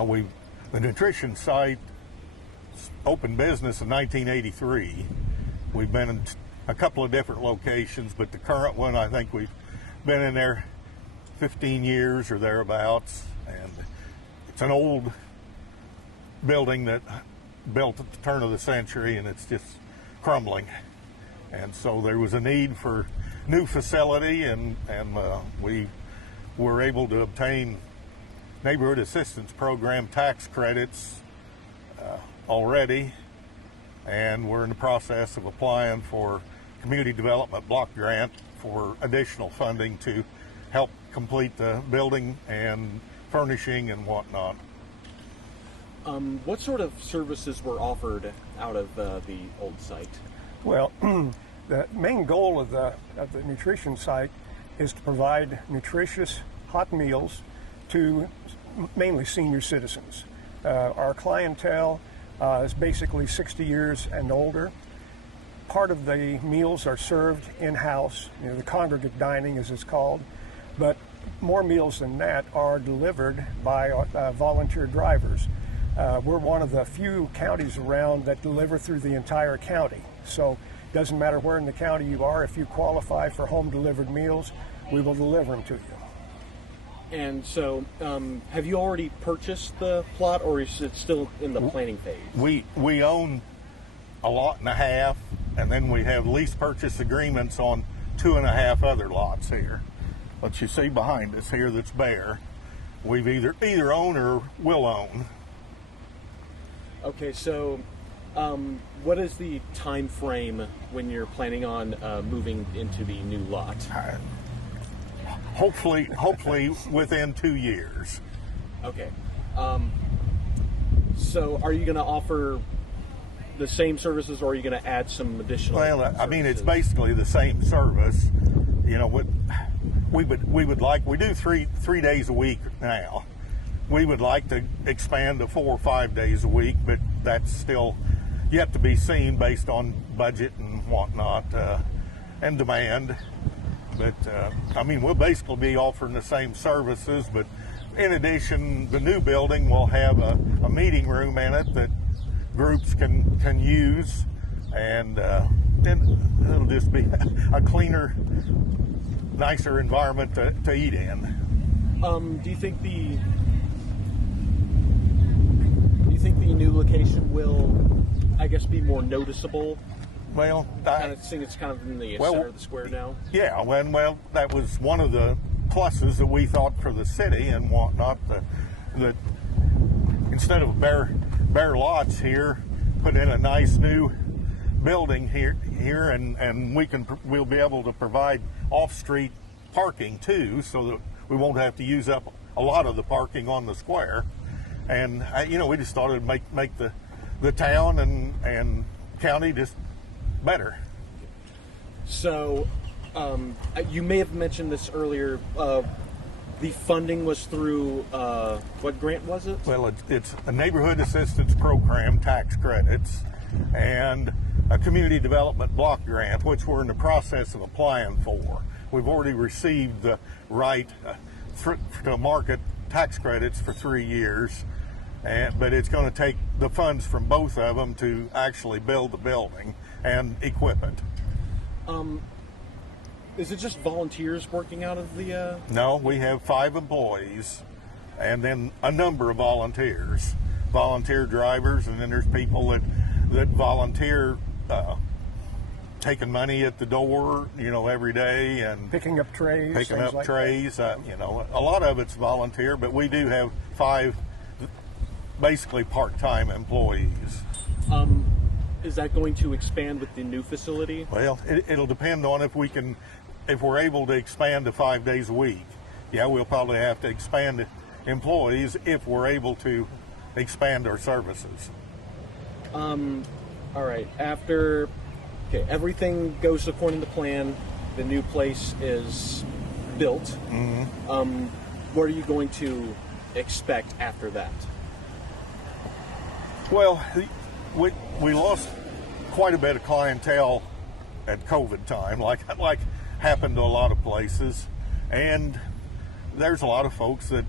The nutrition site opened business in 1983. We've been in a couple of different locations, but the current one, I think we've been in there 15 years or thereabouts. And it's an old building that built at the turn of the century, and it's just crumbling. And so there was a need for new facility, and we were able to obtain neighborhood assistance program tax credits already, and we're in the process of applying for community development block grant for additional funding to help complete the building and furnishing and whatnot. What sort of services were offered out of the old site? Well, the main goal of the nutrition site is to provide nutritious hot meals to mainly senior citizens. Our clientele is basically 60 years and older. Part of the meals are served in-house, the congregate dining as it's called, but more meals than that are delivered by volunteer drivers. We're one of the few counties around that deliver through the entire county. So it doesn't matter where in the county you are, if you qualify for home delivered meals, we will deliver them to you. And so, have you already purchased the plot, or is it still in the planning phase? We own a lot and a half, and then we have lease purchase agreements on 2.5 other lots here. What you see behind us here that's bare, we've either own or will own. Okay, so what is the time frame when you're planning on moving into the new lot? Hopefully within 2 years. Okay. So are you going to offer the same services, or are you going to add some additional services? I mean, it's basically the same service. What we do three days a week now. We would like to expand to 4 or 5 days a week, but that's still yet to be seen based on budget and whatnot and demand. But we'll basically be offering the same services, but in addition, the new building will have a meeting room in it that groups can use, and then it'll just be a cleaner, nicer environment to eat in. Do you think the new location will, I guess, be more noticeable? Well, seeing it's kind of in the center of the square now. Yeah, well, that was one of the pluses that we thought for the city and whatnot. That instead of bare lots here, put in a nice new building here, and we'll be able to provide off-street parking too, so that we won't have to use up a lot of the parking on the square. And we just thought it'd make the town and county just better. So, you may have mentioned this earlier. The funding was through what grant was it? Well, it's a neighborhood assistance program, tax credits, and a community development block grant, which we're in the process of applying for. We've already received the right to market tax credits for 3 years, but it's going to take the funds from both of them to actually build the building and equip it. Is it just volunteers working out of the... No, we have 5 employees, and then a number of volunteers, volunteer drivers, and then there's people that volunteer taking money at the door, every day, and picking up trays. A lot of it's volunteer, but we do have 5 basically part-time employees. Is that going to expand with the new facility? Well, it'll depend on if we're able to expand to 5 days a week. Yeah, we'll probably have to expand employees if we're able to expand our services. All right. After everything goes according to plan, the new place is built. Mm-hmm. What are you going to expect after that? Well, we lost quite a bit of clientele at COVID time, like happened to a lot of places, and there's a lot of folks that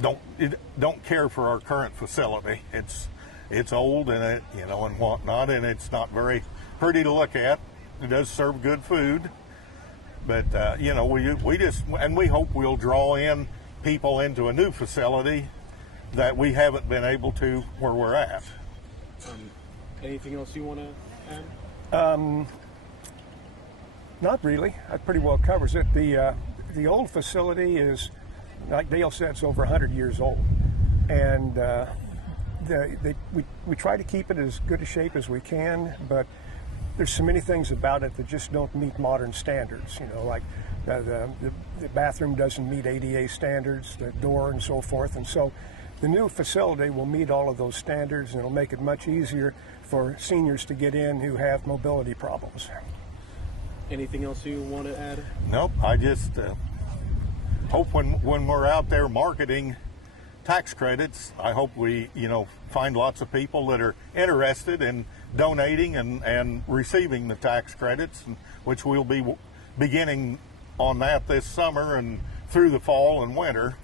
don't care for our current facility. It's old and and whatnot, and it's not very pretty to look at. It does serve good food, but we hope we'll draw in people into a new facility that we haven't been able to where we're at. Anything else you want to add? Not really. That pretty well covers it. The old facility is, like Dale said, it's over 100 years old, and we try to keep it as good a shape as we can, but there's so many things about it that just don't meet modern standards. Like the bathroom doesn't meet ADA standards, the door and so forth, and so the new facility will meet all of those standards, and it'll make it much easier for seniors to get in who have mobility problems. Anything else you want to add? Nope. I just hope when we're out there marketing tax credits, I hope we find lots of people that are interested in donating and receiving the tax credits, which we'll be beginning on that this summer and through the fall and winter.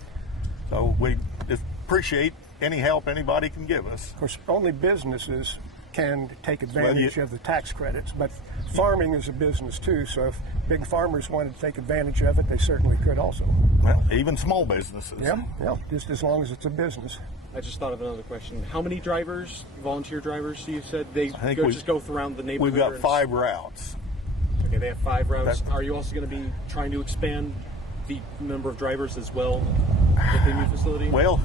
So we just appreciate any help anybody can give us. Of course, only businesses can take advantage of the tax credits, but farming is a business too, so if big farmers wanted to take advantage of it, they certainly could also. Well, even small businesses. Yeah, just as long as it's a business. I just thought of another question. How many drivers, volunteer drivers, you said they just go around the neighborhood? We've got 5 routes. Okay, they have 5 routes. Are you also going to be trying to expand the number of drivers as well at the new facility? Well,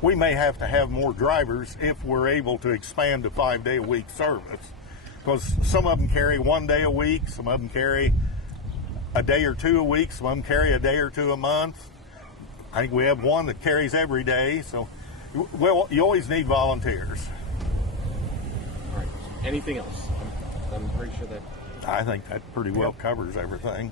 we may have to have more drivers if we're able to expand to 5-day-a-week service, because some of them carry 1 day a week, some of them carry a day or 2 a week, some of them carry a day or 2 a month. I think we have one that carries every day, so you always need volunteers. All right. Anything else? I'm pretty sure that. I think that pretty well covers everything.